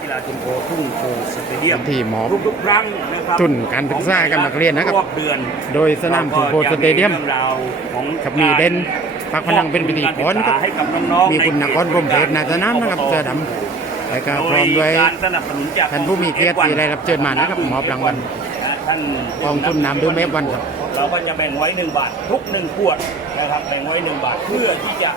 กีฬาชุมโพทุ่งโพสเตเดียมที่หมอทุกๆครั้งนะครับทุนการศึกษากับนักเรียนนะครับรอบเดือน โดยสนามทุ่งโพสเตเดียมราก็จะเรื่องราวของครับมีเด่นพักพนังเป็นพิธีกรครับให้กับน้องๆมีคุณนครพรหมเพชรนาสนามนะครับเสื้อดำและก็พร้อมด้วยการสนับสนุนจากท่านผู้มีเกียรติที่ได้รับเชิญมานะครับมอบรางวัลท่านกองทุนน้ำดื่มเอฟวันครับเราก็จะแบ่งไว้หนึ่งบาททุกหนึ่งขวดนะครับแบ่งไว้หนึ่งบาทเพื่อที่จะ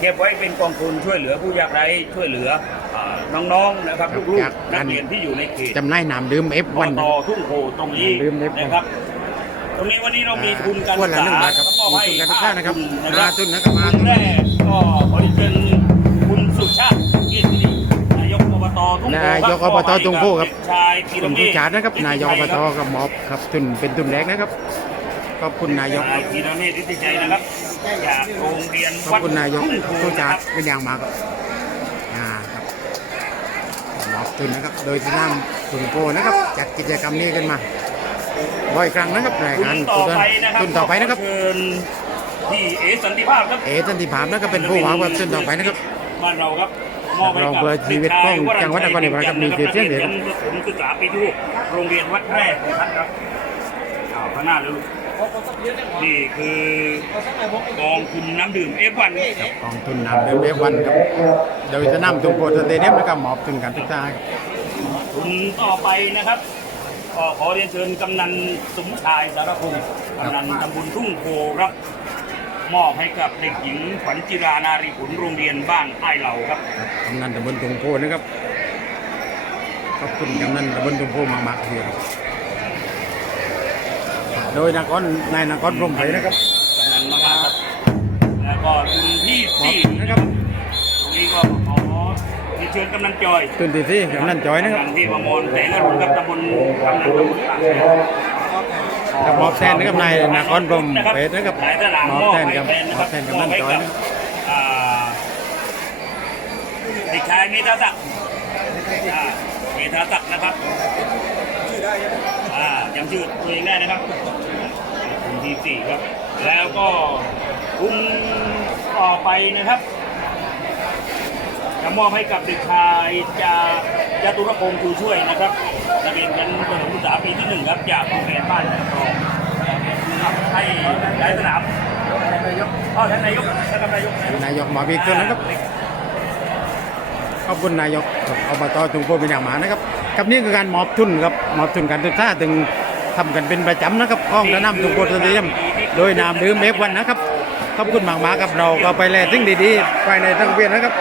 เก็บไว้เป็นกองทุนช่วยเหลือผู้ยากไร้ช่วยเหลืออ่า น้องๆนะครับลูกจากๆนักเรียนที่อยู่ในเขตจำหน่ายน้ำดื่มเอฟปวันตทุ่งโพตรงนี้ลืมเล็บนะครับตรงนี้วันนี้เรามีทุนการขวศึดกละษาหนึ่งบาทครับแล้วก็มอบมีให้ทุนการศึกษานะครับทุนราทุนนะครับมาทุนแรกก็ขอเรียนเชิญคุณสุชาติเกียรติสิรินายกอบตทุ่งโพนายกอบตทุ่งโพครับเด็กชายธีรคุณเมผู้ฆชาตินะครับ นายกอบตกับมอบครับทุนเป็นทุนแรกนะครับขอบคุณนายกนายธีรเมฆฤทธิใจนะครับจากโรงเรียนขอบวัดคุณนายกทุ่งโพผู้นะชาคติรับเป็นอย่างมากครับ ทุนนะครับ โดยสนามทุ่งโพนะครับ จัดกิจกรรมนี้ขึ้นมา บ่อยครั้งนะครับรายทุการนต่อไปนะครับทุนต่อไปนะครับขเชิญที่เอสันติภาพครับเอสันติภาพนะครับเป็นผู้วางแบบทุนต่อไปนะครับบ้านเราครับมอบให้เรากับเพื่อชีวิตของจังหวัดนครศรีธรรมราชครับมีเสียงเสียงนักรีนชั้นประถมศึกษาปีที่หกโรงเรียนวัดแรกของท่านครับอ้าวข้างหน้าเลยลูก นี่คือกองทุนน้ำดื่มเอฟวันกองทุนน้ำดื่มเอฟวันครับโดยสนามทุ่งโพสเตเดียมนะครับมอบทุนการศึกษาครับทุนต่อไปนะครับก็ขอเรียนเชิญกำนันสมชายสารพงศ์กำนันตำบลทุ่งโพครับ มอบให้กับเด็กหญิงขวัญจิรานารีขุนโรงเรียนบ้านไอ้เหล่าครับครับกำนันตำบลทุ่งโพนะครับขอบคุณกำนันตำบลทุ่งโพมากๆเลย โดยนครนายนครพรหมไพนะครับกำนันมาครับแล้วก็ทุนที่มอบสี่นะครับตรงนี้ก็ขอเรียนเชิญกำนันจอยทุนที่สี่กำนันจอยนะครับกำนันที่มามอนแสงอรุณกับตำบลกำนันตำบลปากแสนครับมอบแทนนะครับนายนครพรหมไพนะครับนายสนามมมอบแทนครับมอบแทนกำนันจอยนะอ่าเด็กชายเมธาศักดิ์อ่าเมธาศักดิ์นะครับอ่าจำชื่อตัวเองได้นะครับ แล้วก็คุณต่อไปนะครับจะมอบให้กับเด็กชายจากจตุรพงศ์ชูช่วยนะครับนักเรียนชั้นประถมศึกษาปีที่หนึ่งครับจากโรงเรียนบ้านจันทองให้ได้สนามนายกอ๋อท่านนายกท่านนายกนายกหมอบิ๊กทุนนะครับขอบคุณนายกอบตจุงโพเป็นอย่างมานะครับกับนี่คือการมอบทุนครับมอบทุนการศึกษาถึงทำกันเป็นประจำนะครับห้องระน้ำจุงโพสเตเดียม โดยนามดื่มเมฟวันนะครับขอบคุณมากๆครับเราก็ไปแลสิ่งดีๆภายในทั้งเวียนนะครับ